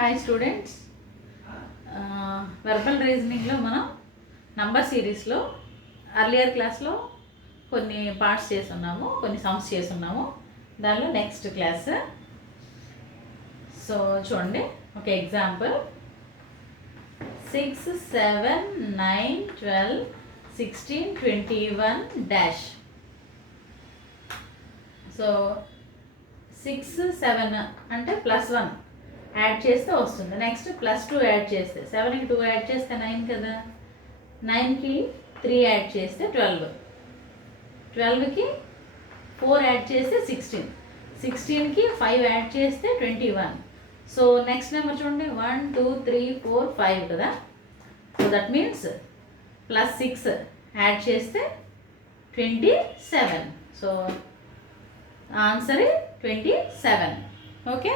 Hi students, verbal రీజనింగ్లో మనం number సిరీస్లో earlier క్లాస్లో కొన్ని పార్ట్స్ చేస్తున్నాము, కొన్ని సమ్స్ చేస్తున్నాము. దానిలో నెక్స్ట్ క్లాస్. సో చూడండి, ఒక ఎగ్జాంపుల్ 6, 7, 9, 12, 16, 21 డాష్. సో 6, 7 అంటే +1 యాడ్ చేస్తే వస్తుంది. నెక్స్ట్ +2 యాడ్ చేస్తే 7కి 2 యాడ్ చేస్తే 9 కదా, 9కి 3 యాడ్ చేస్తే 12, 12కి 4 యాడ్ చేస్తే 16, 16కి 5 యాడ్ చేస్తే 21. సో నెక్స్ట్ నెంబర్ చూడండి, 1, 2, 3, 4, 5 కదా. సో దట్ మీన్స్ +6 యాడ్ చేస్తే 27. So answer 27. Okay,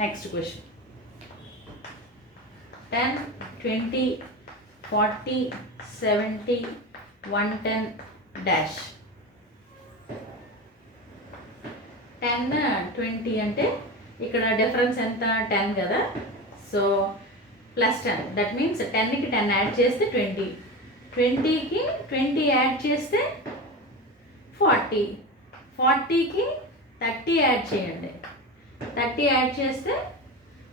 next question 10, 20, 40, 70, 110 dash. 10, 20 అంటే ఇక్కడ డిఫరెన్స్ ఎంత, 10 కదా. సో +10 దట్ మీన్స్ 10కి 10 యాడ్ చేస్తే 20, 20కి 20 యాడ్ చేస్తే 40, 40కి 30 యాడ్ చేయండి, 30 యాడ్ చేస్తే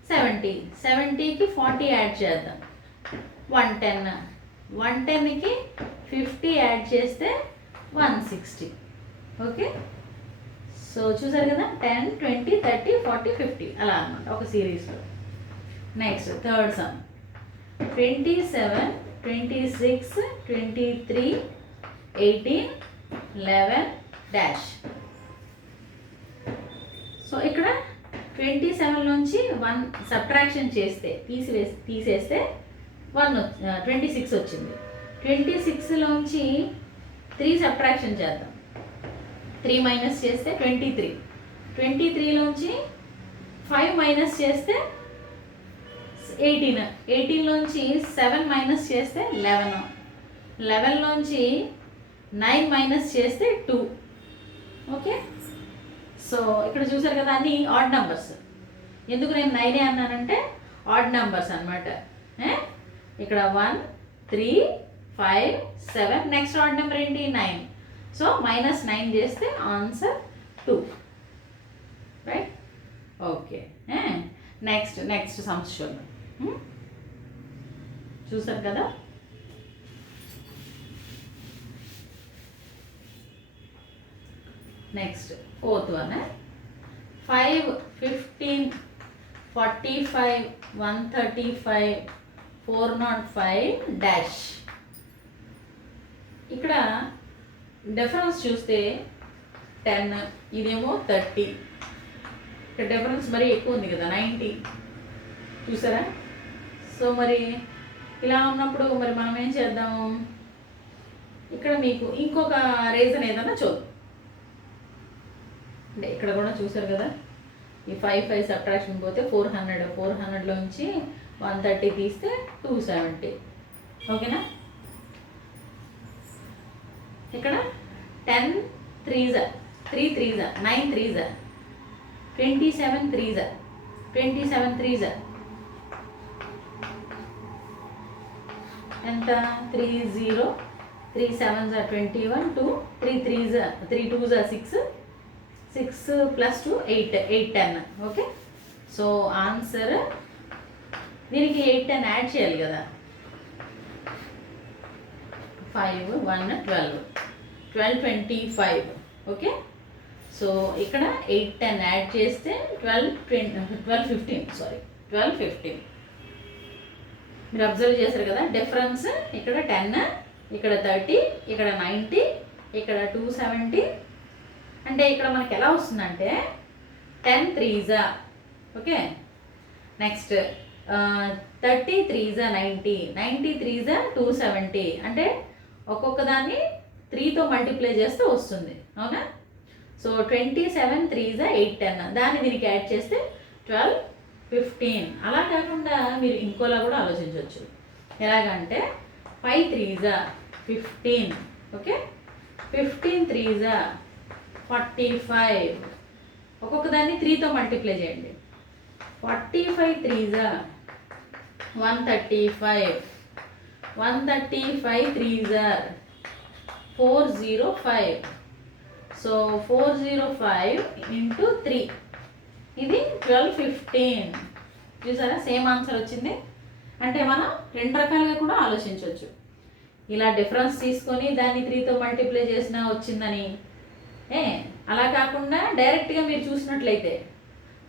70, 70కి 40 యాడ్ చేద్దాం 110, 110కి 50 యాడ్ చేస్తే 160. ఓకే, సో చూసారు కదా, 10, 20, 30, 40, 50 అలా అనమాట ఒక సిరీస్లో. Next third sum 27, 26, 23, 18, 11 dash. So ఇక్కడ 27 నుంచి 1 సబ్ట్రాక్షన్ చేస్తే తీసేస్తే 26 వచ్చింది. 26లోంచి 3 సబ్ట్రాక్షన్ చేద్దాం, 3 మైనస్ చేస్తే 23, 23లోంచి 5 మైనస్ చేస్తే 18, 18లోంచి 7 మైనస్ చేస్తే 11, 11లోంచి 9 మైనస్ చేస్తే 2. ఓకే, సో ఇక్కడ చూసారు కదా, అన్ని ఆడ్ నెంబర్స్. ఎందుకు నేను 9 అన్నానంటే ఆడ్ నెంబర్స్ అనమాట. ఇక్కడ 1, 3, 5, 7, నెక్స్ట్ ఆడ్ నెంబర్ ఏంటి 9. సో -9 చేస్తే answer 2. Right, okay. Next sums చూద్దాం. చూసారు కదా, నెక్స్ట్ ఫోర్త్ వన్ 5, 15, 45, 135, 405 డాష్. ఇక్కడ డిఫరెన్స్ చూస్తే 10, ఇదేమో 30. ఇక్కడ డిఫరెన్స్ మరీ ఎక్కువ ఉంది కదా, 90. చూసారా? సో మరి ఇలా ఉన్నప్పుడు మరి మనం ఏం చేద్దాము, ఇక్కడ మీకు ఇంకొక రీజన్ ఏదన్నా చూద్దాం. అంటే ఇక్కడ కూడా చూసారు కదా, ఈ 5 సబ్ట్రాక్షన్ పోతే 400, 400లోంచి 130 తీస్తే 270. ఓకేనా? ఇక్కడ 10 3s 3 3s 9 3s 27 3s 27 3s ఎంత, 30, 3 7s 21, 2 3 3s 3 2s 6, 6 + 2 8, 8 10. Okay, so answer దీనికి 8 10 యాడ్ చేయాలి కదా. 5 1 12, 12 25. ఓకే, సో ఇక్కడ 8 10 యాడ్ చేస్తే 12 15. సారీ 12 15. మీరు అబ్జర్వ్ చేశారు కదా డిఫరెన్స్. ఇక్కడ 10, ఇక్కడ 30, ఇక్కడ 90, ఇక్కడ 270. అంటే ఇక్కడ మనకి ఎలా వస్తుందంటే 10 3s. Okay, next 30 3s 90, 90 3s 270. అంటే ఒక్కొక్క దాన్ని 3తో మల్టిప్లై చేస్తే వస్తుంది. అవునా? సో 27 3s 8 10, దాన్ని దీనికి యాడ్ చేస్తే 12 15. అలా కాకుండా మీరు ఇంకోలా కూడా ఆలోచించవచ్చు. ఎలాగంటే 5 3s 15. Okay, 15 3s 45. ఒక్కొక్క దాన్ని 3తో మల్టిప్లై చేయండి. 45 3s are 135. 135 3s are 405. So 405 into 3 ఇది 1215. చూసారా సేమ్ ఆన్సర్ వచ్చింది. అంటే మనం రెండు రకాలుగా కూడా ఆలోచించవచ్చు. ఇలా డిఫరెన్స్ తీసుకొని దాన్ని 3తో మల్టిప్లై చేసినా వచ్చిందని, అలా కాకుండా డైరెక్ట్గా మీరు చూసినట్లయితే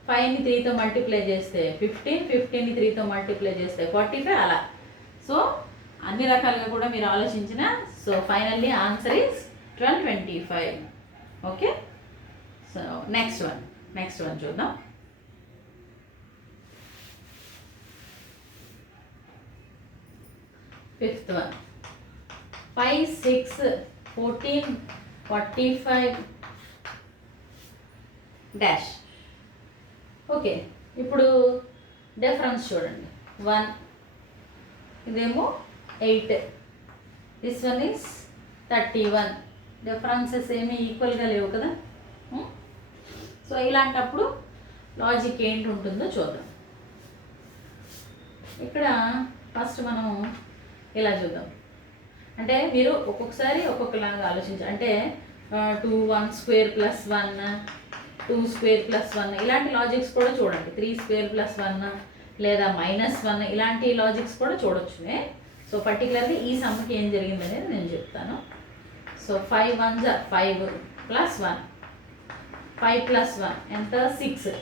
5ని 3తో మల్టిప్లై చేస్తే 15, 15ని 3తో మల్టిప్లై చేస్తే 45 అలా. సో అన్ని రకాలుగా కూడా మీరు ఆలోచించిన. So finally answer is 1225. Okay, so next one చూద్దాం. Fifth one 5, 6, 14, 45 dash. ఓకే, ఇప్పుడు డిఫరెన్స్ చూడండి. 1 ఇదేమో 8, దిస్ వన్ ఈస్ 31. డిఫరెన్సెస్ ఏమీ ఈక్వల్గా లేవు కదా. సో ఇలాంటప్పుడు లాజిక్ ఏంటి ఉంటుందో చూద్దాం. ఇక్కడ ఫస్ట్ మనం ఇలా చూద్దాం. అంటే మీరు ఒక్కొక్కసారి ఒక్కొక్కలాగా ఆలోచించాలి. అంటే 2 1 స్క్వేర్ ప్లస్ 1, 2 స్క్వేర్ ప్లస్ 1 ఇలాంటి లాజిక్స్ కూడా చూడండి. 3 స్క్వేర్ ప్లస్ 1 లేదా -1 ఇలాంటి లాజిక్స్ కూడా చూడొచ్చు. సో పర్టికులర్గా ఈ సమ్కి ఏం జరిగిందనేది నేను చెప్తాను. So 5 1s are 5 plus 1, 5 plus 1 ఎంత 6.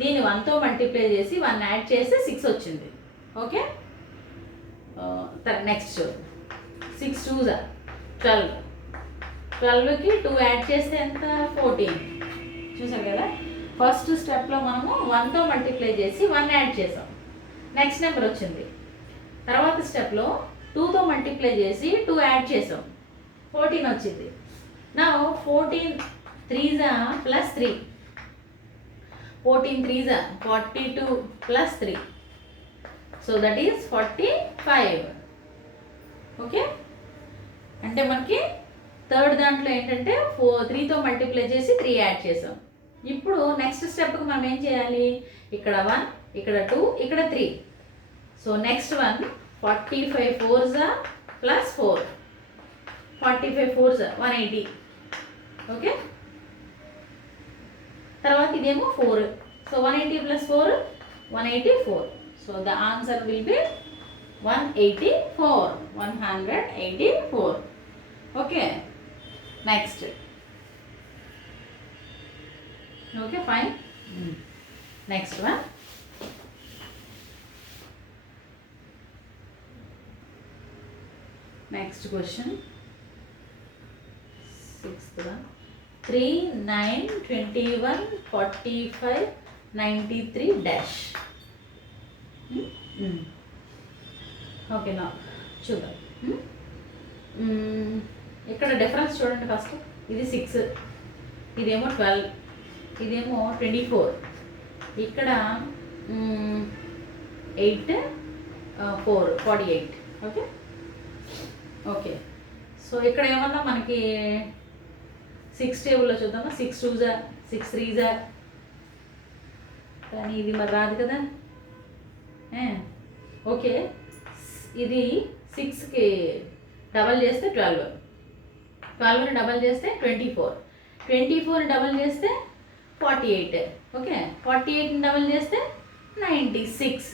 దీన్ని 1తో మల్టిప్లై చేసి 1 యాడ్ చేస్తే 6 వచ్చింది. Okay, next 6 2s are 12. 12కి 2 add చేస్తే ఎంత 14. చూసారు కదా, ఫస్ట్ స్టెప్లో మనము 1తో మల్టిప్లై చేసి 1 యాడ్ చేసాం, నెక్స్ట్ నెంబర్ వచ్చింది. తర్వాత స్టెప్లో 2తో మల్టిప్లై చేసి 2 యాడ్ చేసాం, 14 వచ్చింది. నా 14 3s are plus 3, 14 3s are 42 plus 3. So that is 45. Okay, అంటే మనకి థర్డ్ దాంట్లో ఏంటంటే 3తో మల్టిప్లై చేసి 3 యాడ్ చేసాం. ఇప్పుడు నెక్స్ట్ స్టెప్కి మనం ఏం చేయాలి? ఇక్కడ 1, ఇక్కడ 2, ఇక్కడ 3. So next one 45 4s are plus 4, 45 4s are 180. Okay, తర్వాత ఇదేమో 4. So 180 plus 4 184. So the answer will be 184. 184. Okay, next. Okay fine. Next one next question 6th one 3 9 21 45 93 dash. ఓకేనా, చూద్దాం. ఇక్కడ డిఫరెన్స్ చూడండి. ఫస్ట్ ఇది 6, ఇదేమో 12, ఇదేమో 24. ఇక్కడ 8 4 48. ఓకే ఓకే, సో ఇక్కడ ఏమన్నా మనకి 6 టేబుల్లో చూద్దామా. 6 2s are 6 3s are, కానీ ఇది మరి రాదు కదా. ఓకే, ఇది 6కి డబల్ చేస్తే 12, 12ని డబల్ చేస్తే 24, 24ని డబల్ చేస్తే 48. ఓకే, 48ని డబల్ చేస్తే 96.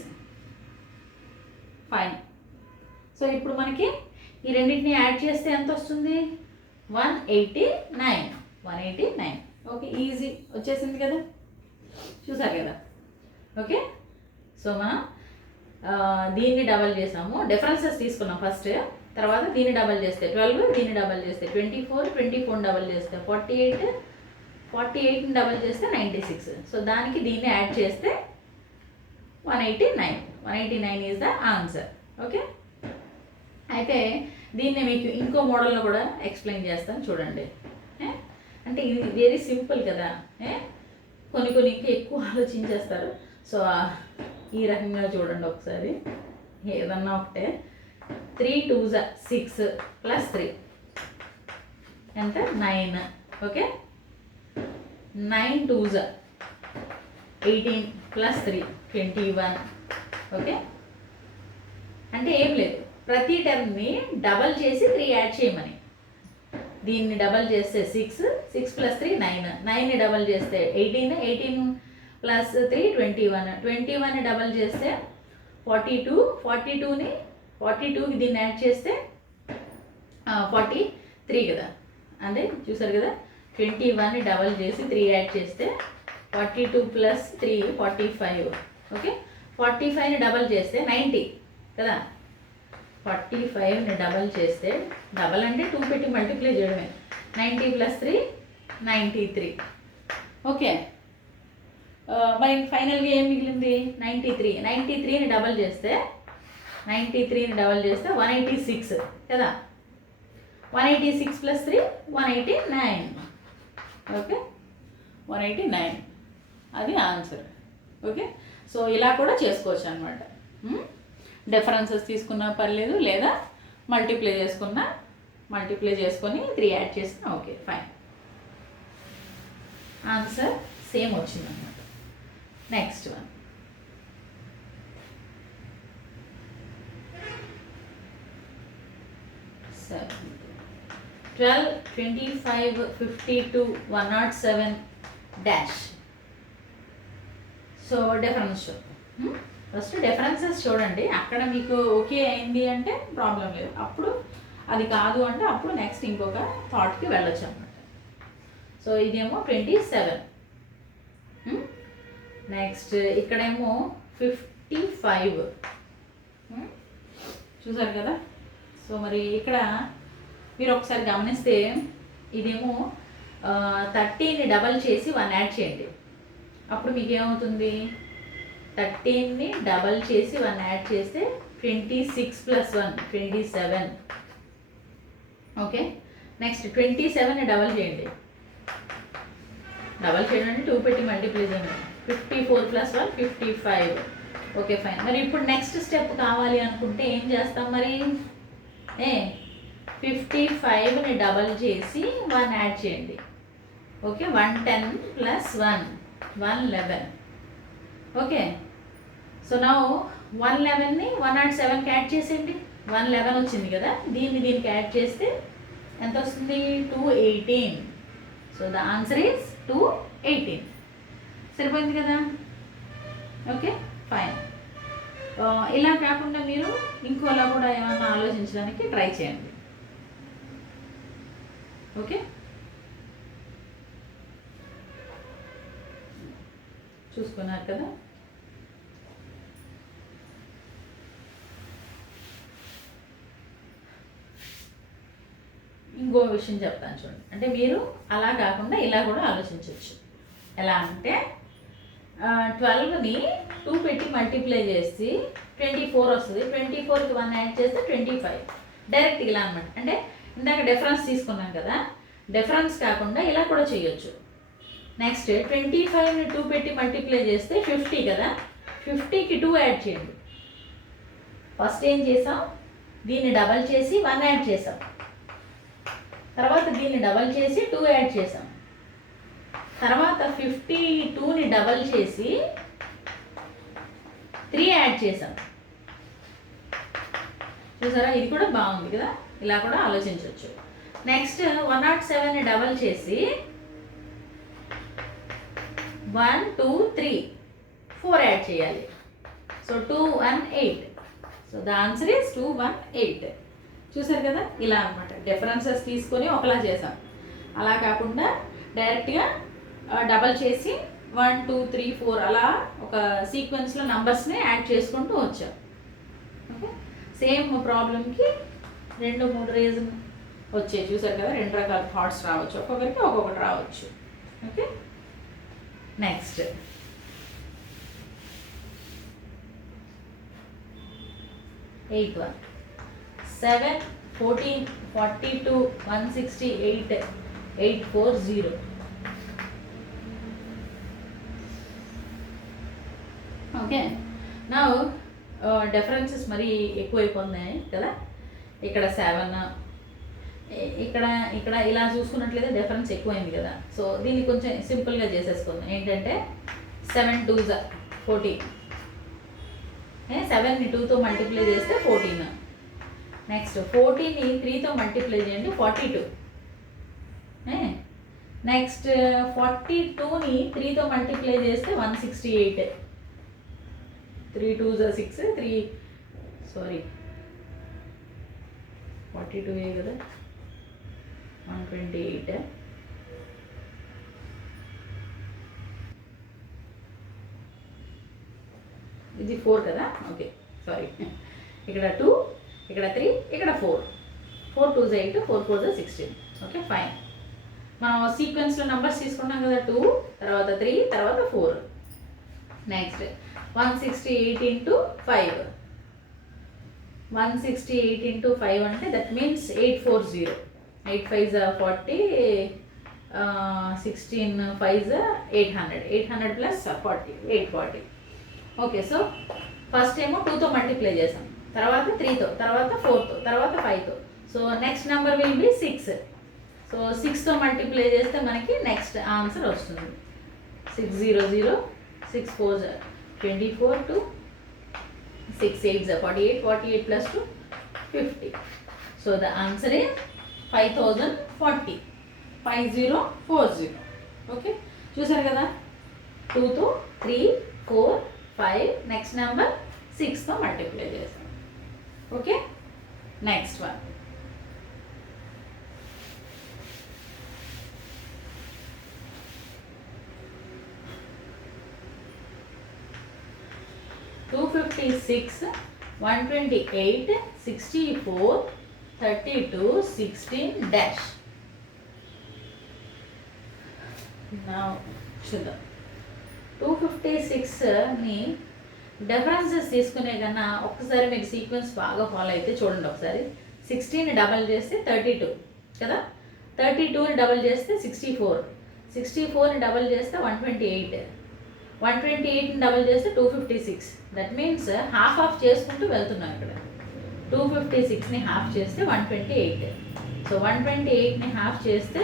ఫైన్. సో ఇప్పుడు మనకి ఈ రెండింటిని యాడ్ చేస్తే ఎంత వస్తుంది? 189. 189. ఓకే, ఈజీ వచ్చేసింది కదా, చూసారు కదా. ఓకే, సో మనం దీన్ని డబల్ చేసాము, డిఫరెన్సెస్ తీసుకున్నాం ఫస్ట్. తర్వాత దీన్ని డబల్ చేస్తే 12, దీన్ని డబల్ చేస్తే 24, 24ని డబల్ చేస్తే 48, 48ని డబల్ చేస్తే 96. సో దానికి దీన్ని యాడ్ చేస్తే 189. 189 ఈజ్ ద ఆన్సర్. ఓకే, అయితే దీన్ని మీకు ఇంకో మోడల్లో కూడా ఎక్స్ప్లెయిన్ చేస్తాను చూడండి. అంటే ఇది వెరీ సింపుల్ కదా, కొన్ని ఇంకా ఎక్కువ ఆలోచించేస్తారు. సో ఈ రకంగా చూడండి ఒకసారి. ఏదన్నా ఒకటే 3 2s are 6 ప్లస్ 3 ఎంత 9. Okay, 9 2s are 18 plus 3 21. Okay, అంటే ఏం లేదు, ప్రతి టర్మ్ని డబల్ చేసి 3 యాడ్ చేయమని. దీన్ని డబల్ చేస్తే 6, 6 ప్లస్ 3 9, 9ని డబల్ చేస్తే 18, 18 ప్లస్ 3 21, 21ని డబల్ చేస్తే 42, 42ని 42కి దీన్ని యాడ్ చేస్తే 43 కదా. అంటే చూసారు కదా, 21ని డబల్ చేసి 3 యాడ్ చేస్తే 42 ప్లస్ 3 45. ఓకే, 45ని డబల్ చేస్తే 90 కదా. 45ని డబల్ చేస్తే, డబల్ అంటే 2 పెట్టి మల్టిప్లై చేయడమే, 90 ప్లస్ 3 93. ఓకే, మరి ఫైనల్గా ఏం మిగిలింది? 93. 93ని డబల్ చేస్తే 186 కదా. 186 ప్లస్ 3 189. ఓకే, 189 అది ఆన్సర్. ఓకే, సో ఇలా కూడా చేసుకోవచ్చు అనమాట. డిఫరెన్సెస్ తీసుకున్నా పర్లేదు, లేదా మల్టిప్లై చేసుకొని 3 యాడ్ చేసినా ఓకే, ఫైన్. ఆన్సర్ సేమ్ వచ్చిందన్నమాట. నెక్స్ట్ వన్, సరే, 12, 25, 52, 107 dash. So difference first differences చూడండి. అక్కడ మీకు ఓకే అయింది అంటే ప్రాబ్లం లేదు, అప్పుడు అది కాదు అంటే అప్పుడు నెక్స్ట్ ఇంకొక థాట్కి వెళ్ళొచ్చు అనమాట. సో ఇదేమో 27. నెక్స్ట్ ఇక్కడేమో 55. చూసారు కదా. సో మరి ఇక్కడ మీరు ఒకసారి గమనిస్తే ఇదేమో 13ని డబల్ చేసి 1 యాడ్ చేయండి. అప్పుడు మీకు ఏమవుతుంది? 13ని డబల్ చేసి 1 యాడ్ చేస్తే 26 ప్లస్ 1 27. ఓకే, నెక్స్ట్ 27ని డబల్ చేయండి. డబల్ చేయడం అంటే 2 పెట్టి మల్టిప్లై చేయండి. 54 ప్లస్ 1 55. Okay, fine. మరి ఇప్పుడు నెక్స్ట్ స్టెప్ కావాలి అనుకుంటే ఏం చేస్తాం మరి? 55ని డబల్ చేసి 1 యాడ్ చేయండి. Okay, 110 plus 1 111. ఓకే, సో నా 111ని 107కి యాడ్ చేసేయండి. 111 వచ్చింది కదా, దీనికి యాడ్ చేస్తే ఎంత వస్తుంది? 218. So the answer is 218. సరిపోయింది కదా. Okay, fine. ఇలా కాకుండా మీరు ఇంకోలా కూడా ఏమైనా ఆలోచించడానికి ట్రై చేయండి. ఓకే, చూసుకున్నారు కదా. ఇంకో విషయం చెప్తాను చూడండి. అంటే మీరు అలా కాకుండా ఇలా కూడా ఆలోచించవచ్చు. ఎలా అంటే 12ని 2 పెట్టి మల్టిప్లై చేసి 24 వస్తుంది. 24కి 1 యాడ్ చేస్తే 25. డైరెక్ట్ ఇలా అనమాట. అంటే ఇందాక డిఫరెన్స్ తీసుకున్నాం కదా, డిఫరెన్స్ కాకుండా ఇలా కూడా చేయొచ్చు. నెక్స్ట్ 25ని 2 పెట్టి మల్టిప్లై చేస్తే 50 కదా, 50కి 2 యాడ్ చేయండి. ఫస్ట్ ఏం చేసాం? దీన్ని డబల్ చేసి 1 యాడ్ చేసాం. తర్వాత దీన్ని డబల్ చేసి 2 యాడ్ చేసాం. తర్వాత 52ని డబల్ చేసి 3 యాడ్ చేసాం. చూసారా, ఇది కూడా బాగుంది కదా. ఇలా కూడా ఆలోచించవచ్చు. నెక్స్ట్ 107ని డబల్ చేసి 1 2 3 4 యాడ్ చేయాలి. So 218. So the answer is 218. చూసారు కదా, ఇలా అనమాట. డిఫరెన్సెస్ తీసుకొని ఒకలా చేసాం. అలా కాకుండా డైరెక్ట్గా డబల్ చేసి 1 2 3 4 అలా ఒక సీక్వెన్స్లో నంబర్స్ని యాడ్ చేసుకుంటూ వచ్చాం. ఓకే, సేమ్ ప్రాబ్లంకి 2 3 రీజన్ వచ్చాయి. చూసారు కదా, 2 రకాల థాట్స్ రావచ్చు, ఒక్కొక్కరికి ఒక్కొక్కటి రావచ్చు. Okay, next 8 1 7 14 42 168 840. ఓకే, నా డిఫరెన్సెస్ మరి ఎక్కువైపోతున్నాయి కదా. ఇక్కడ 7, ఇక్కడ ఇలా చూసుకున్నట్లయితే డిఫరెన్స్ ఎక్కువైంది కదా. సో దీన్ని కొంచెం సింపుల్గా చేసేసుకుందాం. ఏంటంటే 7 2 14. 7ని 2తో మల్టిప్లై చేస్తే 14. నెక్స్ట్ 14ని 3తో మల్టిప్లై చేయండి 42. నెక్స్ట్ 42ని 3తో మల్టిప్లై చేస్తే 168. 3 2 6 3 సారీ 42 కదా 128. ఇది 4 కదా, ఓకే సారీ. ఇక్కడ 2, ఇక్కడ 3, ఇక్కడ 4. 4 2 8, 4 4 16. Okay fine. మనం సీక్వెన్స్లో నెంబర్స్ తీసుకున్నాం కదా, 2 తర్వాత 3 తర్వాత 4. Next 168 into 5. 168 ఇంటూ 5 అంటే that means 840. 8 5 40, 16 5 800. 800 plus 40 840. Okay, so first ఏమో 2తో మల్టిప్లై చేసాం, తర్వాత 3తో, తర్వాత 4తో, తర్వాత 5తో. So next number will be 6. So 6తో మల్టిప్లై చేస్తే మనకి నెక్స్ట్ ఆన్సర్ వస్తుంది 600. 6 4 24 2 6 8 48. 48 plus 2 50. So the answer is 5040. 5040. Okay, చూసారు కదా, 2తో 3 4 5, నెక్స్ట్ నెంబర్ 6తో మల్టిప్లై చేసాం. Okay, next one. $256, $128, $64, $32, $16 dash. Now చూద్దాం. 256ని డిఫరెన్సెస్ తీసుకునే కన్నా ఒక్కసారి మీకు సీక్వెన్స్ బాగా ఫాలో అయితే చూడండి ఒకసారి. 16ని డబల్ చేస్తే 32 కదా, 32ని డబల్ చేస్తే 64, 64ని డబల్ చేస్తే 128, 128ని డబల్ చేస్తే 256. దట్ మీన్స్ హాఫ్ ఆఫ్ చేసుకుంటూ వెళ్తున్నాం ఇక్కడ. 256ని హాఫ్ చేస్తే 128. సో 128ని హాఫ్ చేస్తే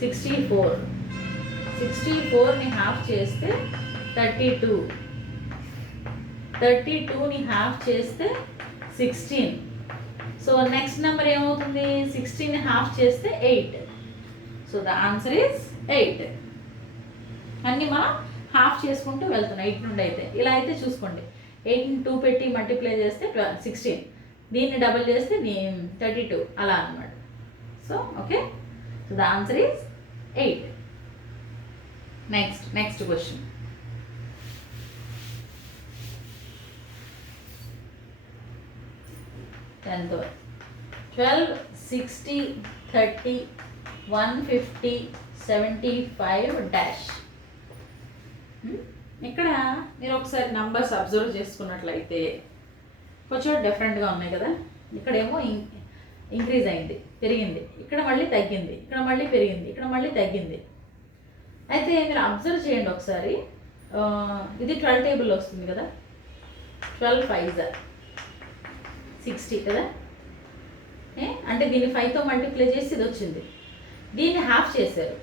64, 64ని హాఫ్ చేస్తే 32, 32ని హాఫ్ చేస్తే 16. సో నెక్స్ట్ నెంబర్ ఏమవుతుంది, 16ని హాఫ్ చేస్తే 8. So the answer is 8. అన్నీ మనం హాఫ్ చేసుకుంటూ వెళ్తున్నాం ఇటు నుండి. అయితే ఇలా అయితే చూసుకోండి, 8ని 2 పెట్టి మల్టిప్లై చేస్తే 16, దీన్ని డబల్ చేస్తే 32 అలా అనమాట. So okay, so the answer is 8. Next question. Tenth 12 60 30 150 75 dash. ఇక్కడ మీరు ఒకసారి నంబర్స్ అబ్జర్వ్ చేసుకున్నట్లయితే కొంచెం డిఫరెంట్గా ఉన్నాయి కదా. ఇక్కడేమో ఇంక్రీజ్ అయింది, పెరిగింది, ఇక్కడ మళ్ళీ తగ్గింది, ఇక్కడ మళ్ళీ పెరిగింది, ఇక్కడ మళ్ళీ తగ్గింది. అయితే మీరు అబ్జర్వ్ చేయండి ఒకసారి. ఇది 12 టేబుల్ వస్తుంది కదా, 12 5 60 కదా. అంటే దీన్ని 5తో మల్టిప్లై చేసి ఇది వచ్చింది. దీన్ని హాఫ్ చేశారు,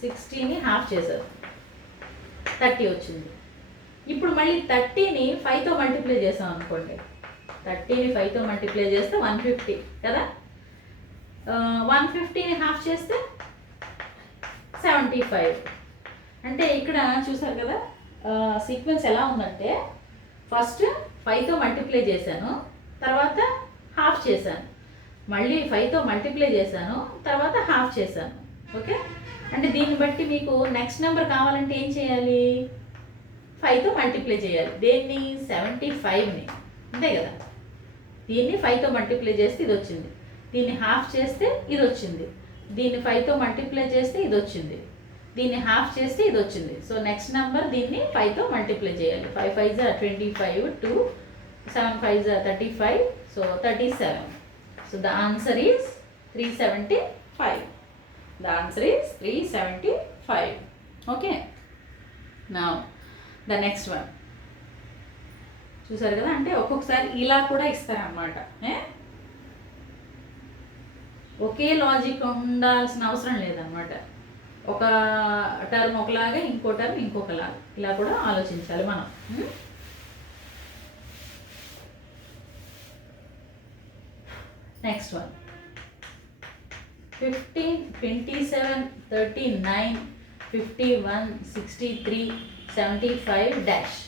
60ని హాఫ్ చేశారు, 30 వచ్చింది. ఇప్పుడు మళ్ళీ 30ని 5తో మల్టిప్లై చేసాం అనుకోండి, 30ని 5తో మల్టిప్లై చేస్తే 150 కదా. 150ని హాఫ్ చేస్తే 75. అంటే ఇక్కడ చూసారు కదా సీక్వెన్స్ ఎలా ఉందంటే, ఫస్ట్ 5తో మల్టిప్లై చేశాను, తర్వాత హాఫ్ చేశాను, మళ్ళీ 5తో మల్టిప్లై చేశాను, తర్వాత హాఫ్ చేశాను. ఓకే, అంటే దీన్ని బట్టి మీకు నెక్స్ట్ నెంబర్ కావాలంటే ఏం చేయాలి, 5తో మల్టిప్లై చేయాలి. దేన్ని, 75ని, అంతే కదా. దీన్ని 5తో మల్టిప్లై చేస్తే ఇది వచ్చింది, దీన్ని హాఫ్ చేస్తే ఇది వచ్చింది, దీన్ని 5తో మల్టిప్లై చేస్తే ఇది వచ్చింది, దీన్ని హాఫ్ చేస్తే ఇది వచ్చింది. సో నెక్స్ట్ నెంబర్ దీన్ని 5తో మల్టిప్లై చేయాలి. 5 5 25, 2 7 5 35, so 37. So the answer is 375. The answer is 375. Okay, now the next one. చూసారు కదా, అంటే ఒక్కొక్కసారి ఇలా కూడా ఇస్తారన్నమాట. ఒకే లాజిక్ ఉండాల్సిన అవసరం లేదన్నమాట. ఒక టర్మ్ ఒకలాగా ఇంకో టర్మ్ ఇంకొకలాగా ఇలా కూడా ఆలోచించాలి మనం. Next one 15, 27, 39, 51, 63, 75 dash.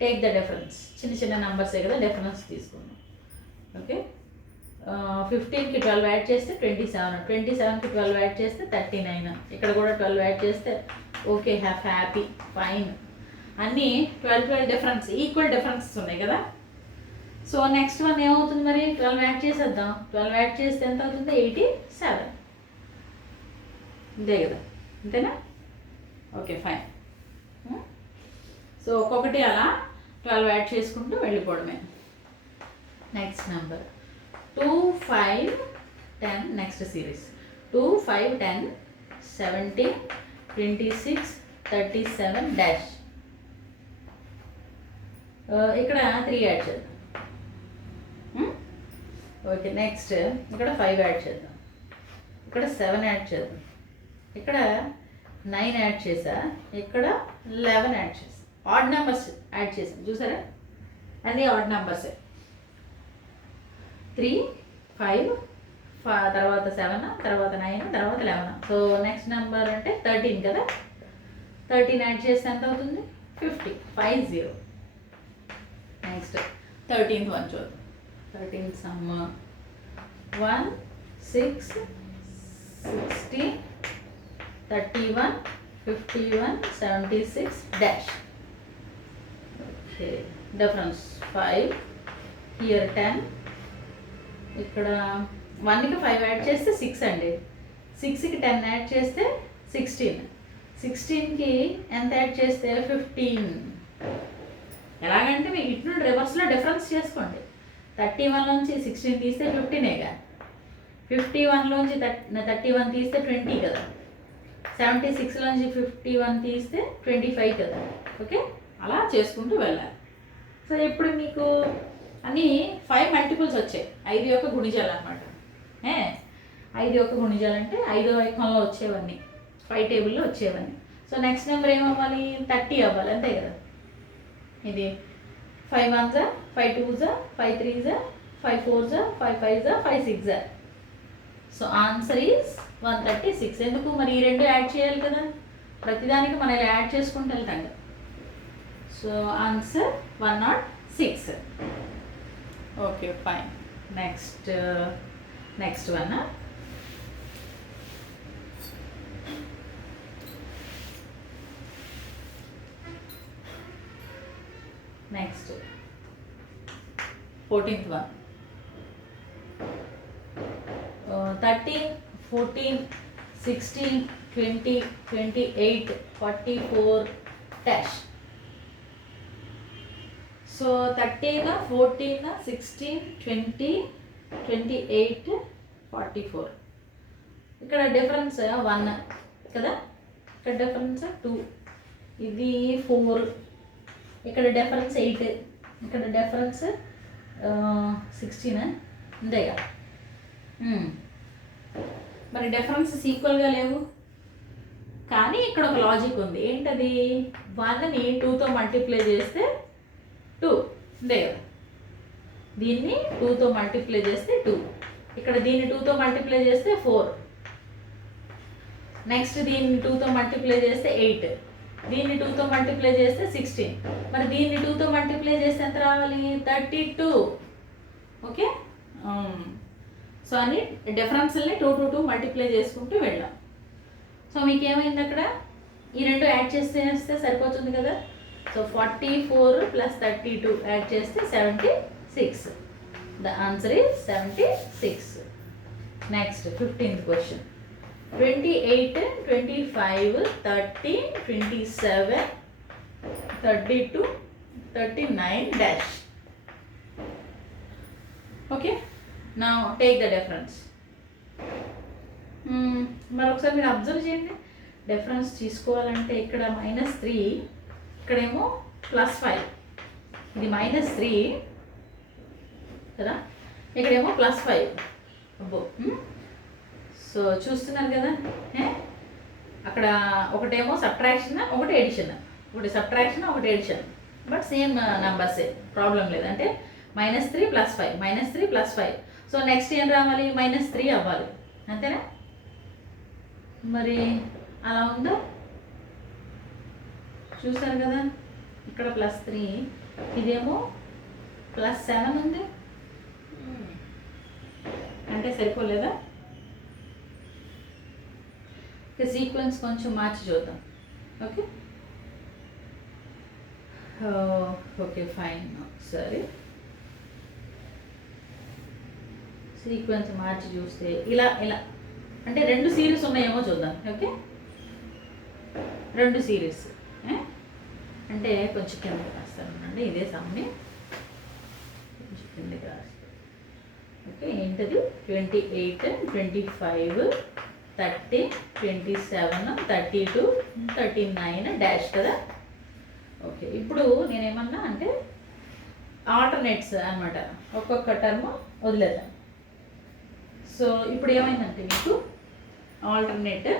Take the difference. చిన్న చిన్న నెంబర్సే కదా, డిఫరెన్స్ తీసుకున్నాం. ఓకే, 15కి 12 యాడ్ చేస్తే 27, 27కి 12 యాడ్ చేస్తే 39, ఇక్కడ కూడా 12 యాడ్ చేస్తే ఓకే, హ్యాపీ, ఫైన్. అన్నీ 12 డిఫరెన్స్, ఈక్వల్ డిఫరెన్సెస్ ఉన్నాయి కదా. సో నెక్స్ట్ వన్ ఏమవుతుంది మరి, 12 యాడ్ చేసేద్దాం. 12 యాడ్ చేస్తే ఎంత అవుతుంది, 87. అంతే కదా, అంతేనా? Okay, fine. సో ఒక్కొక్కటి అలా 12 యాడ్ చేసుకుంటూ వెళ్ళిపోవడమే. Next number 2, 5, 10. Next series 2, 5, 10, 17, 26, 37 dash. ఇక్కడ 3 యాడ్ చేద్దాం. ఓకే, నెక్స్ట్ ఇక్కడ 5 యాడ్ చేద్దాం. ఇక్కడ 7 యాడ్ చేద్దాం. ఇక్కడ 9 యాడ్ చేసా. ఇక్కడ 11 యాడ్ చేసా. ఆడ్ నెంబర్స్ యాడ్ చేసాం, చూసారా? అన్నీ ఆడ్ నెంబర్సే. 3, 5, తర్వాత 7, తర్వాత 9, తర్వాత 11. సో నెక్స్ట్ నెంబర్ అంటే 13 కదా. 13 యాడ్ చేస్తే ఎంత అవుతుంది, 50. నెక్స్ట్ 13th వన్ చూద్దాం. 13 some 1, 6, 60, 31, 51, 76 dash. Okay, difference 5, here 10. ఇక్కడ 1కి 5 యాడ్ చేస్తే 6 అండి. 6కి 10 యాడ్ చేస్తే 16. 16కి ఎంత యాడ్ చేస్తే 15. ఎలాగంటే మీకు ఇటు నుండి రివర్స్లో డిఫరెన్స్ చేసుకోండి. 31 నుంచి 16 తీస్తే 15ఏగా. 51లోంచి 31 తీస్తే 20 కదా. 76లోంచి 51 తీస్తే 25 కదా. ఓకే, అలా చేసుకుంటూ వెళ్ళాలి. సో ఇప్పుడు మీకు అన్నీ 5 మల్టిపుల్స్ వచ్చాయి. 5 యొక్క గుణిజాలు అనమాట. 5 యొక్క గుణిజాలు అంటే 5వ ఐకాన్లో వచ్చేవన్నీ, 5 టేబుల్లో వచ్చేవన్నీ. సో నెక్స్ట్ నెంబర్ ఏమవ్వాలి, 30 అవ్వాలి, అంతే కదా. ఇది 5 1s, 5 2s, 5 3s, 5 4s, 5 5s, 5 6s. So answer is 136. ఎందుకు మరి ఈ రెండు యాడ్ చేయాలి కదా, ప్రతిదానికి మనం ఇలా యాడ్ చేసుకుంటూ వెళ్తాం కదా. So answer 106. Okay, fine. Next one next 14th one 13, 14, 16, 20, 28, 44 dash. So 13, 14, 16, 20, 28, 44. ఇక్కడ డిఫరెన్స్ 1 కదా, ఇక్కడ డిఫరెన్స్ 2, ఇది 4, ఇక్కడ డిఫరెన్స్ 8, ఇక్కడ డిఫరెన్స్ 16 అంతేగా. మరి డిఫరెన్సెస్ ఈక్వల్గా లేవు, కానీ ఇక్కడ ఒక లాజిక్ ఉంది. ఏంటది, 1ని 2తో మల్టిప్లై చేస్తే 2 అంతే కదా. దీన్ని 2తో మల్టిప్లై చేస్తే 2, ఇక్కడ దీన్ని 2తో మల్టిప్లై చేస్తే 4, నెక్స్ట్ దీన్ని 2తో మల్టిప్లై చేస్తే 8, దీన్ని 2తో మల్టిప్లై చేస్తే 16. మరి దీన్ని 2తో మల్టిప్లై చేస్తే ఎంత రావాలి, 32. ఓకే, సో అన్ని డిఫరెన్స్ని 2 to 2 మల్టిప్లై చేసుకుంటూ వెళ్ళాం. సో మీకు ఏమైంది, అక్కడ ఈ రెండు యాడ్ చేస్తే సరిపోతుంది కదా. సో 44 + 32 యాడ్ చేస్తే 76. The answer is 76. Next 15th question 28, 25, 30, 27, 32, 39 dash. Okay, now take the difference. మరి ఒకసారి మీరు అబ్జర్వ్ చేయండి, డిఫరెన్స్ తీసుకోవాలంటే ఇక్కడ -3, ఇక్కడేమో +5. ఇది -3 కదా, ఇక్కడేమో +5. అబ్బో. సో సో చూస్తున్నారు కదా, అక్కడ ఒకటేమో సబ్ట్రాక్షన్, ఒకటి ఎడిషన్, ఒకటి సబ్ట్రాక్షన్, ఒకటి ఎడిషన్, బట్ సేమ్ నెంబర్సే, ప్రాబ్లం లేదు. అంటే -3 + 5, -3 + 5. సో నెక్స్ట్ ఏం రావాలి, -3 అవ్వాలి, అంతేనా? మరి అలా ఉందా, చూసారు కదా, ఇక్కడ +3, ఇదేమో +7 ఉంది, అంటే సరిపోలేదా? ఇక సీక్వెన్స్ కొంచెం మార్చి చూద్దాం. Okay okay fine. సరే, సీక్వెన్స్ మార్చి చూస్తే ఇలా ఇలా, అంటే 2 సిరీస్ ఉన్నాయేమో చూద్దాం. ఓకే, 2 సిరీస్, అంటే కొంచెం కిందకి రాస్తానండి, ఇదే సమ్ని కొంచెం కిందకి రాస్తాను. ఓకే, ఏంటది, 28, 25, 30, 27, 32, 39 డాష్ కదా. ఓకే, ఇప్పుడు నేనేమన్నా అంటే ఆల్టర్నేట్స్ అనమాట, ఒక్కొక్క టర్మ్ వదిలేద్దాం. సో ఇప్పుడు ఏమైందంటే మీకు ఆల్టర్నేట్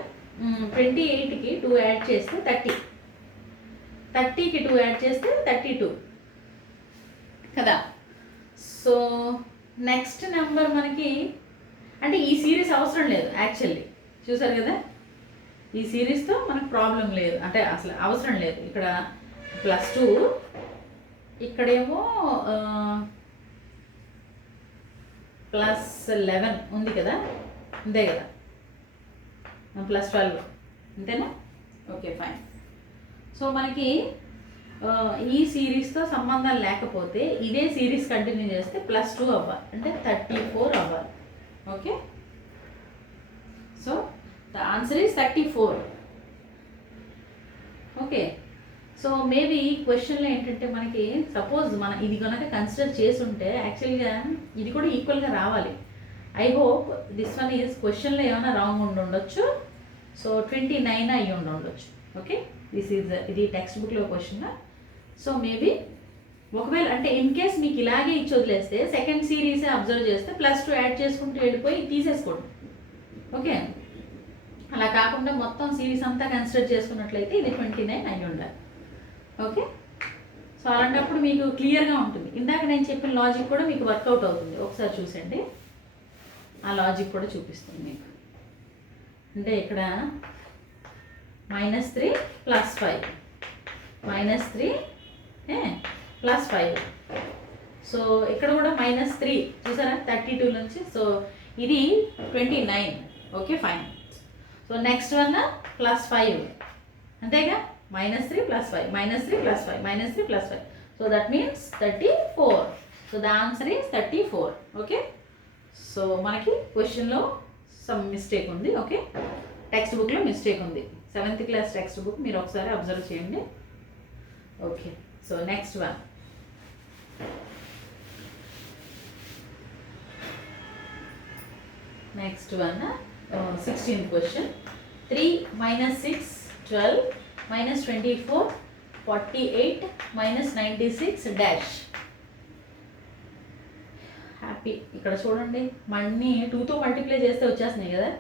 28కి 2 యాడ్ చేస్తే 30, 30కి 2 యాడ్ చేస్తే 32 కదా. సో నెక్స్ట్ నెంబర్ మనకి, అంటే ఈ సిరీస్ అవసరం లేదు యాక్చువల్లీ, చూసారు కదా, ఈ సిరీస్తో మనకు ప్రాబ్లం లేదు, అంటే అసలు అవసరం లేదు. ఇక్కడ +2, ఇక్కడేమో +11 ఉంది కదా, అంతే కదా, +12 అంతేనా. Okay fine. సో మనకి ఈ సిరీస్తో సంబంధం లేకపోతే ఇదే సిరీస్ కంటిన్యూ చేస్తే +2 అవ్వాలి, అంటే 34 అవ్వాలి. Okay, so the answer is 34. Okay, so maybe ఈ క్వశ్చన్లో ఏంటంటే మనకి సపోజ్ మనం ఇది కనుక కన్సిడర్ చేసి ఉంటే యాక్చువల్గా ఇది కూడా ఈక్వల్గా రావాలి. I hope this one is క్వశ్చన్లో ఏమైనా రాంగ్ ఉండొచ్చు. సో 29 అయ్యి ఉండొచ్చు. ఓకే, దిస్ ఈజ్ ఇది టెక్స్ట్ బుక్లో క్వశ్చన్. సో మేబీ ఒకవేళ అంటే ఇన్ కేస్ మీకు ఇలాగే ఇచ్చి వదిలేస్తే సెకండ్ సిరీసే అబ్జర్వ్ చేస్తే +2 యాడ్ చేసుకుంటూ వెళ్ళిపోయి తీసేసుకోండి. ఓకే, అలా కాకుండా మొత్తం సిరీస్ అంతా కన్సిడర్ చేసుకున్నట్లయితే ఇది 29 అయ్యి ఉండాలి. ఓకే, సో అలాంటప్పుడు మీకు క్లియర్గా ఉంటుంది. ఇందాక నేను చెప్పిన లాజిక్ కూడా మీకు వర్కౌట్ అవుతుంది. ఒకసారి చూసండి, ఆ లాజిక్ కూడా చూపిస్తుంది మీకు. అంటే ఇక్కడ -3 + 5, -3 + 5. సో ఇక్కడ కూడా -3 చూసారా 32 నుంచి. సో ఇది 29. Okay fine. So next one +5, అంతేగా, -3 + 5, -3 + 5, -3 + 5. So that means 34. So the answer is 34. Okay, so మనకి క్వశ్చన్లో సమ్ మిస్టేక్ ఉంది. ఓకే, టెక్స్ట్ బుక్లో మిస్టేక్ ఉంది. 7th క్లాస్ టెక్స్ట్ బుక్ మీరు ఒకసారి అబ్జర్వ్ చేయండి. Okay, so next one, next one 16th question. 3 - 6 12 - 24 48 - 96 dash. Happy. ఇక్కడ చూడండి, మళ్ళీ 2తో మల్టిప్లై చేస్తే వచ్చేస్తున్నాయి కదా.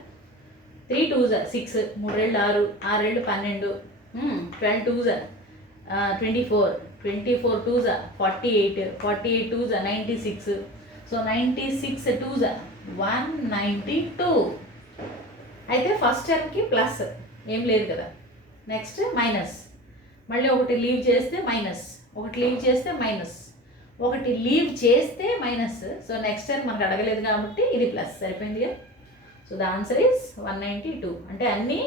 3 2s 6, 3 6, 6 12, 12 2s 24, 24 2s 48, 48 2s 96. So 96 2s 192. అయితే ఫస్ట్ టర్మ్కి ప్లస్ ఏం లేదు కదా. నెక్స్ట్ మైనస్, మళ్ళీ ఒకటి లీవ్ చేస్తే మైనస్, ఒకటి లీవ్ చేస్తే మైనస్, ఒకటి లీవ్ చేస్తే మైనస్. సో నెక్స్ట్ టర్మ్ మనకు అడగలేదు కాబట్టి ఇది ప్లస్, సరిపోయింది కదా. So the answer is 192. అంటే అన్నీ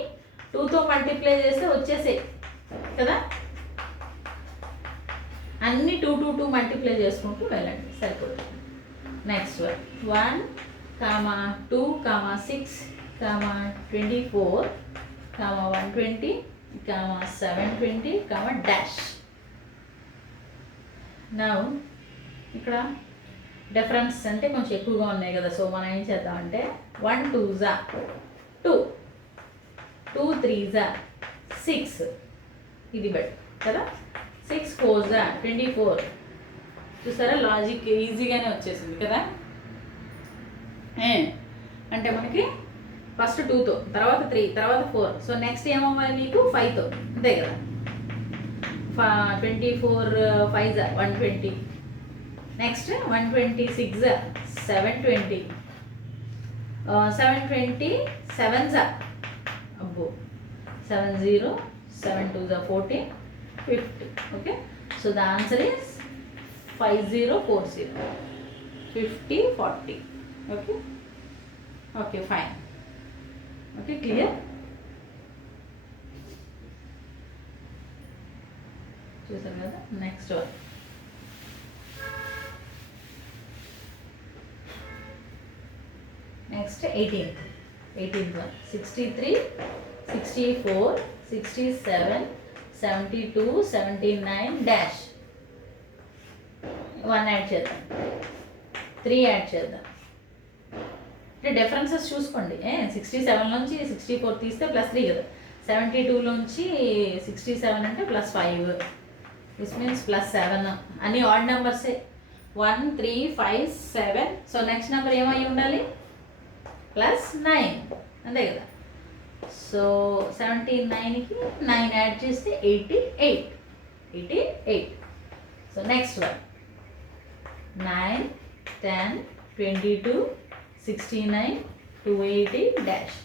2తో మల్టిప్లై చేస్తే వచ్చేసాయి కదా, అన్నీ 2 2 2 మల్టిప్లై చేసుకుంటూ వెళ్ళండి, సరిపోతుంది. Next 1, 2, 6, 24, 120, 720, dash. నౌ ఇక్కడ డిఫరెన్స్ అంటే కొంచెం ఎక్కువగా ఉన్నాయి కదా. సో మనం ఏం చేద్దామంటే 1 2s 2, 2 3s 6, ఇది బెట్ కదా. 6 4s 24. చూసారా, లాజిక్ ఈజీగానే వచ్చేసింది కదా. అంటే మనకి ఫస్ట్ 2తో, తర్వాత 3, తర్వాత 4. సో నెక్స్ట్ ఏమవ్వాలి మీకు 5తో, అంతే కదా. 24 5 120. నెక్స్ట్ 126 720. 720 7 అబ్బో 70 7 2 14 50. Okay, so the answer is 5040 50 40. Okay okay fine. Okay clear. చూసారు కదా. Next one next 18th one. 63 64 67 72 79 dash. 1 add చేద్దాం, 3 యాడ్ చేద్దాం. అంటే డిఫరెన్సెస్ చూసుకోండి. 67 నుంచి 64 తీస్తే +3 కదా. 72లోంచి 67 అంటే +5. This means +7. అన్ని ఆడ్ నెంబర్సే. 1 3 5 7. సో నెక్స్ట్ నెంబర్ ఏమై ఉండాలి? +9, అంతే కదా. సో 79కి 9 యాడ్ చేస్తే 88. So next one 9 10 22 69 280 dash.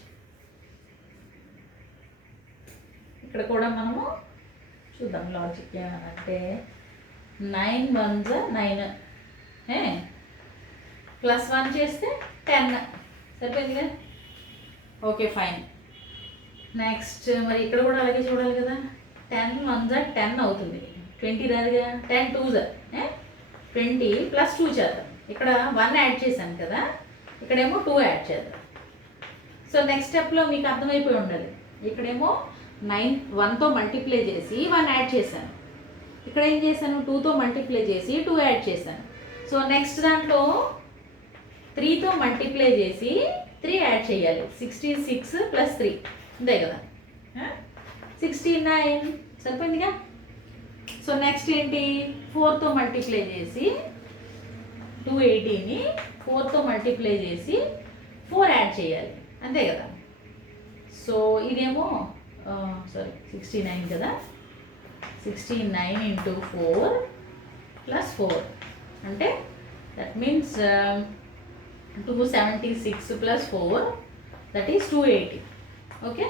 ఇక్కడ కూడా మనము చూద్దాం లాజిక్ ఏమనంటే 9 1s 9, +1 చేస్తే 10. సరిపోయింది కదా. Okay fine. నెక్స్ట్ మరి ఇక్కడ కూడా అలాగే చూడాలి కదా. 10 1s 10 అవుతుంది. 20 రాదుగా. 10 2s 20 +2 చేద్దాం. ఇక్కడ 1 యాడ్ చేశాను కదా, ఇక్కడేమో 2 యాడ్ చేద్దాం. సో నెక్స్ట్ స్టెప్లో మీకు అర్థమైపోయి ఉండాలి. ఇక్కడేమో 1తో మల్టిప్లై చేసి 1 యాడ్ చేశాను. ఇక్కడ ఏం చేశాను? 2తో మల్టిప్లై చేసి 2 యాడ్ చేశాను. సో నెక్స్ట్ దాంట్లో 3తో మల్టిప్లై చేసి 3 యాడ్ చేయాలి. 66 + 3, అంతే కదా. 69 సరిపోయిందిగా. సో నెక్స్ట్ ఏంటి? 4తో మల్టిప్లై చేసి 280ని 4తో మల్టిప్లై చేసి 4 యాడ్ చేయాలి, అంతే కదా. సో ఇదేమో 69 కదా. 69 × 4 + 4 అంటే that means 276 + 4 that is 280. Okay,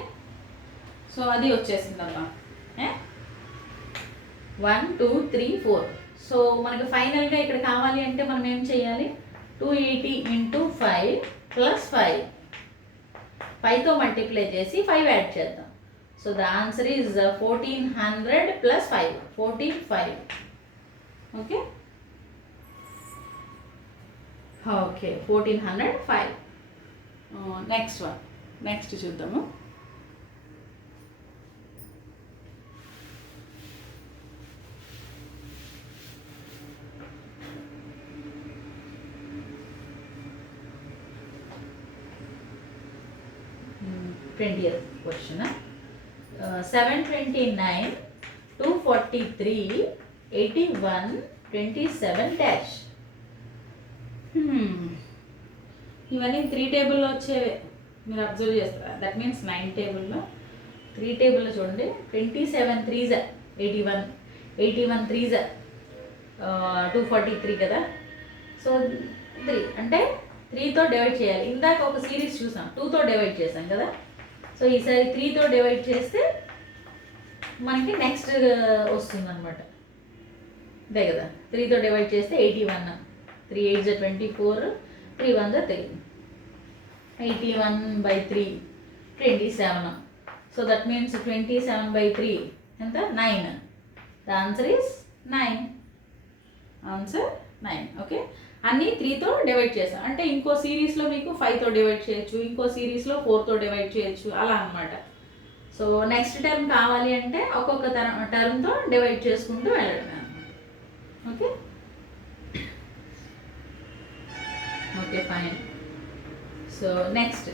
so అది వచ్చేసిందమ్మా. 1 2 3 4. సో మనకు ఫైనల్గా ఇక్కడ కావాలి అంటే మనం ఏం చేయాలి? 280 × 5 + 5. 5తో మల్టిప్లై చేసి 5 యాడ్ చేద్దాం. So the answer is 1400 + 5 145. Okay okay 1405. Next one. Next చూద్దాము. Twentieth question. 729 243 81 27 డాష్. ఇవన్నీ 3 టేబుల్లో వచ్చేవే, మీరు అబ్జర్వ్ చేస్తారా. దట్ మీన్స్ 9 టేబుల్లో 3 టేబుల్లో చూడండి. 27 3s 81, 81 3s 243 కదా. సో 3 అంటే 3తో డివైడ్ చేయాలి. ఇందాక ఒక సిరీస్ చూసాం, 2తో డివైడ్ చేసాం కదా. సో ఈసారి 3తో డివైడ్ చేస్తే మనకి నెక్స్ట్ వస్తుంది అనమాట, అంతే కదా. 3తో డివైడ్ చేస్తే 81, 3 8s 24, 3 1s 3, 81/3 27. So that means 27/3 ఎంత? 9. The answer is 9. Answer 9. Okay, అన్నీ 3తో డివైడ్ చేసాం. అంటే ఇంకో సిరీస్లో మీకు 5తో డివైడ్ చేయొచ్చు, ఇంకో సిరీస్లో 4తో డివైడ్ చేయొచ్చు, అలా అనమాట. సో నెక్స్ట్ టర్మ్ కావాలి అంటే ఒక్కొక్క టర్మ్తో డివైడ్ చేసుకుంటూ వెళ్ళడమే అనమాట. Okay okay fine. So next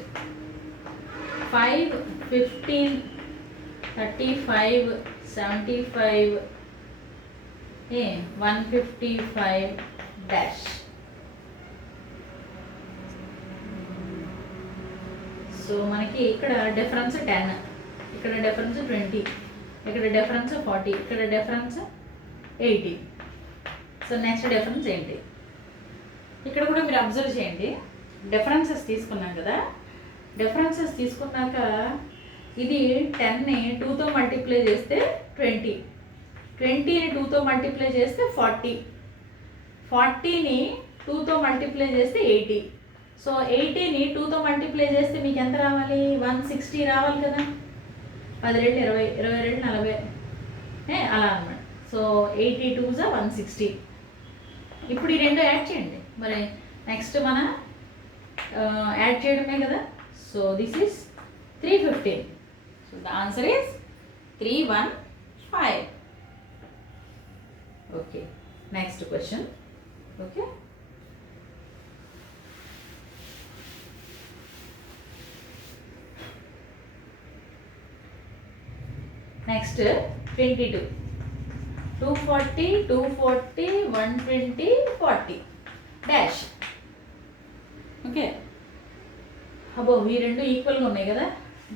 5 15 35 75 155 dash. So మనకి ఇక్కడ డిఫరెన్స్ 10, ఇక్కడ డిఫరెన్స్ 20, ఇక్కడ డిఫరెన్స్ 40, ఇక్కడ డిఫరెన్స్ 80. సో నెక్స్ట్ డిఫరెన్స్ ఏంటి? ఇక్కడ కూడా మీరు అబ్జర్వ్ చేయండి. డిఫరెన్సెస్ తీసుకున్నాం కదా, డిఫరెన్సెస్ తీసుకున్నాక ఇది 10ని 2తో మల్టిప్లై చేస్తే 20, 20ని 2తో మల్టిప్లై చేస్తే 40, 40ని 2తో మల్టిప్లై చేస్తే 80. సో 80ని 2తో మల్టిప్లై చేస్తే మీకు ఎంత రావాలి? 160 రావాలి కదా. 10 2 20, 20 2 40, అలా అనమాట. సో 82 160. ఇప్పుడు ఈ రెండు యాడ్ చేయండి. మరి నెక్స్ట్ మన యాడ్ చేయడమే కదా. So this is 315. So the answer is 315. Okay, next question. Okay, next 22, 240, 240, 120, 40 dash. Okay, అబ్బో ఈ రెండు ఈక్వల్గా ఉన్నాయి కదా.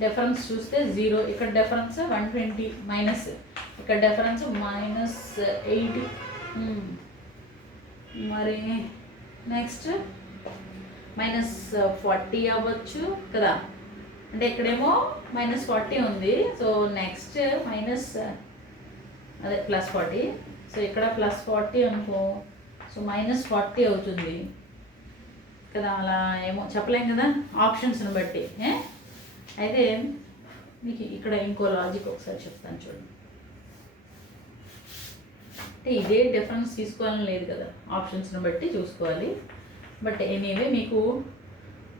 డిఫరెన్స్ చూస్తే 0, ఇక్కడ డిఫరెన్స్ 120 మైనస్, ఇక్కడ డిఫరెన్స్ -80. మరి నెక్స్ట్ -40 అవ్వచ్చు కదా. అంటే ఇక్కడేమో -40 ఉంది. సో నెక్స్ట్ అదే +40. సో ఇక్కడ +40 అనుకో. సో -40 అవుతుంది కదా. అలా ఏమో చెప్పలేం కదా ఆప్షన్స్ని బట్టి. అయితే మీకు ఇక్కడ ఇంకో లాజిక్ ఒకసారి చెప్తాను చూడండి. అంటే ఇదే డిఫరెన్స్ తీసుకోవాలని లేదు కదా, ఆప్షన్స్ని బట్టి చూసుకోవాలి. బట్ ఎనీవే మీకు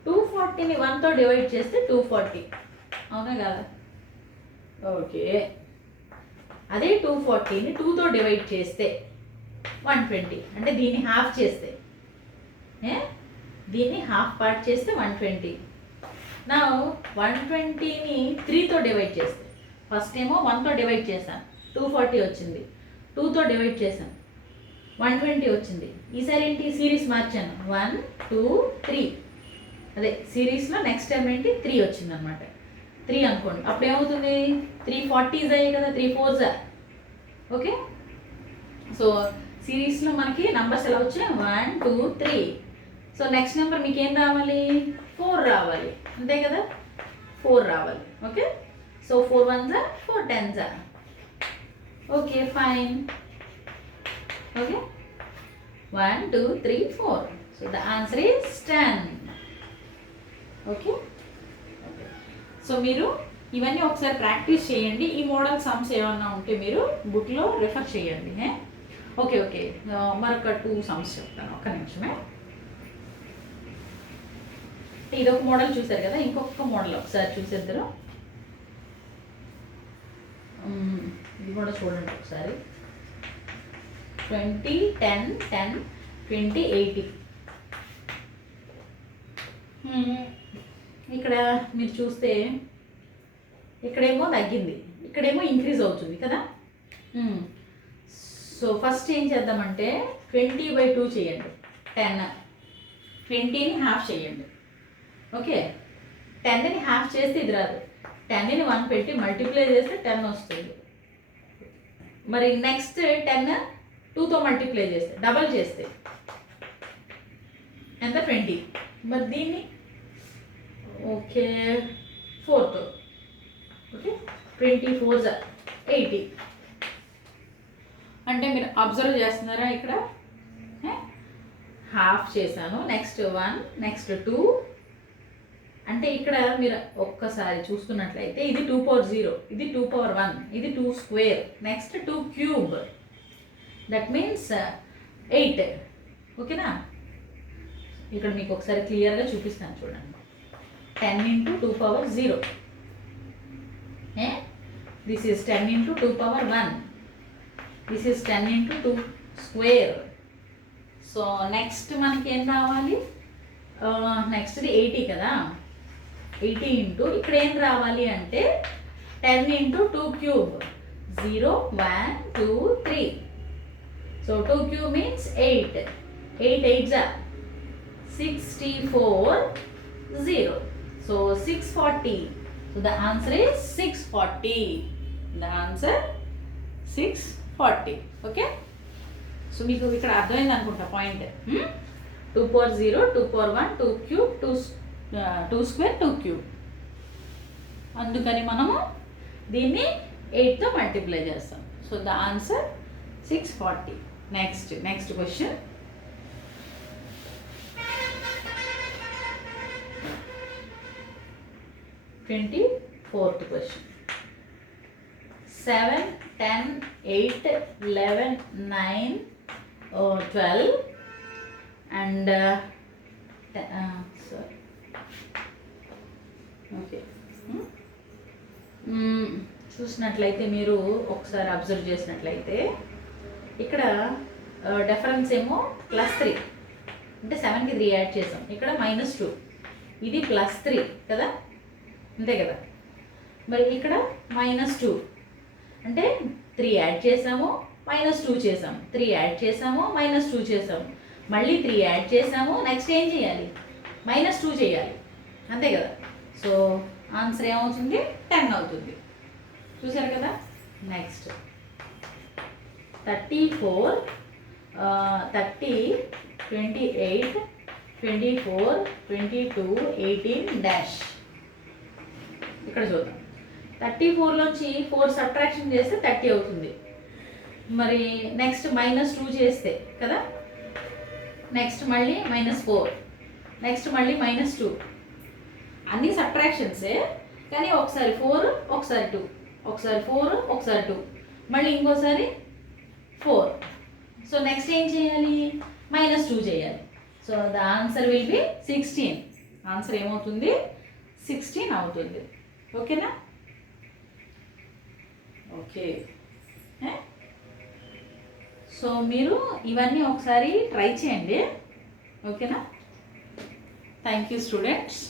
240ని 1తో డివైడ్ చేస్తే 240, అవునా కదా. ఓకే, అదే 240ని 2తో డివైడ్ చేస్తే 120. అంటే దీన్ని హాఫ్ చేస్తే, దీన్ని హాఫ్ పార్ట్ చేస్తే 120. నా 120ని 3తో డివైడ్ చేస్తే, ఫస్ట్ ఏమో 1తో డివైడ్ చేశాను 240 వచ్చింది, 2తో డివైడ్ చేశాను 120 వచ్చింది. ఈసారి ఏంటి సిరీస్ మార్చాను, 1 2 3. అదే సిరీస్లో నెక్స్ట్ టైం ఏంటి 3 వచ్చింది అనమాట. 3 అనుకోండి, అప్పుడు ఏమవుతుంది 340s అయ్యాయి కదా, 3 4s. ఓకే, సో సిరీస్లో మనకి నంబర్స్ ఎలా వచ్చాయి 1 2 3. సో నెక్స్ట్ నెంబర్ మీకు ఏం రావాలి, 4 రావాలి, అంతే కదా, 4 రావాలి. Okay, so 4 1s 4 10s. Okay fine. Okay, 1 2 3 4. So the answer is 10. Okay, so మీరు ఇవన్నీ ఒకసారి ప్రాక్టీస్ చేయండి. ఈ మోడల్ సమ్స్ ఏమన్నా ఉంటే మీరు బుక్లో రిఫర్ చేయండి. ఓకే ఓకే, మరొక 2 సమ్స్ చెప్తాను, ఒక్క నిమిషమే. ఇదొక మోడల్ చూసారు కదా, ఇంకొక మోడల్ ఒకసారి చూసేద్దరు. ఇది కూడా చూడండి ఒకసారి. 20 10 10 20 80. ఇక్కడ మీరు చూస్తే ఇక్కడేమో తగ్గింది, ఇక్కడేమో ఇంక్రీజ్ అవుతుంది కదా. సో ఫస్ట్ ఏం చేద్దామంటే 20/2 చేయండి. 10, 20ని హాఫ్ చేయండి. ఓకే, 10ని హాఫ్ చేస్తే ఇది రాదు, 10ని 1 పెట్టి మల్టిప్లై చేస్తే 10 వస్తుంది. మరి నెక్స్ట్ 10 2తో మల్టిప్లై చేస్తే, డబల్ చేస్తే ఎంత 20. మరి దీన్ని ఓకే 4తో, ఓకే 24s 80. అంటే మీరు అబ్జర్వ్ చేస్తున్నారా, ఇక్కడ హాఫ్ చేశాను, నెక్స్ట్ 1 నెక్స్ట్ 2. అంటే ఇక్కడ మీరు ఒక్కసారి చూసుకున్నట్లయితే ఇది 2/0, ఇది 2/1, ఇది 2 square, next 2 cube, that means 8. ఓకేనా, ఇక్కడ మీకు ఒకసారి క్లియర్గా చూపిస్తాను చూడండి. 10 × 2/0. This is 10 × 2/1. This is 10 × 2 square. So next మనకి ఏం రావాలి, నెక్స్ట్ది 80 కదా. 80 ఇంటూ ఇక్కడ ఏం రావాలి అంటే 10 × 2 cube, 0 1 2 3. So 2 cube means 8. 8 8s 64 0. So 640. So the answer is 640. The answer 640. Okay. So మీకు ఇక్కడ అర్థమైంది అనుకుంటా point. 2 power 0, 2 power 1, 2 cube, 2 square, 2 cube. అందుకని మనము దీన్ని 8తో మల్టిప్లై చేస్తాం. So the answer 640. Next question. Fourth question. 7, 10, 8, 11, 9, 12 and sorry. Okay. చూసినట్లయితే మీరు ఒకసారి అబ్జర్వ్ చేసినట్లయితే ఇక్కడ డిఫరెన్స్ ఏమో +3 అంటే 7కి 3 యాడ్ చేసాం. ఇక్కడ -2 ఇది +3 కదా, అంతే కదా. మరి ఇక్కడ -2 అంటే 3 యాడ్ చేసాము -2 చేసాము, 3 యాడ్ చేసాము -2 చేసాము, మళ్ళీ 3 యాడ్ చేసాము. నెక్స్ట్ ఏం చేయాలి? -2 చేయాలి, అంతే కదా. సో ఆన్సర్ ఏమవుతుంది? 10 అవుతుంది. చూసారు కదా. Next 34, 30, 28, 24, 22, 18 dash. ఇక్కడ చూద్దాం. 34లోంచి 4 సబ్ట్రాక్షన్ చేస్తే 30 అవుతుంది. మరి నెక్స్ట్ -2 చేస్తే కదా, నెక్స్ట్ మళ్ళీ -4, నెక్స్ట్ మళ్ళీ -2. అన్నీ సబ్ట్రాక్షన్సే, కానీ ఒకసారి 4, ఒకసారి 2, ఒకసారి 4, ఒకసారి 2, మళ్ళీ ఇంకోసారి 4. సో నెక్స్ట్ ఏం చేయాలి? -2 చేయాలి. So the answer will be 16. Answer ఏమవుతుంది? 16 అవుతుంది. ఓకేనా? ఓకే. సో మీరు ఇవన్నీ ఒకసారి ట్రై చేయండి. ఓకేనా? Thank you students.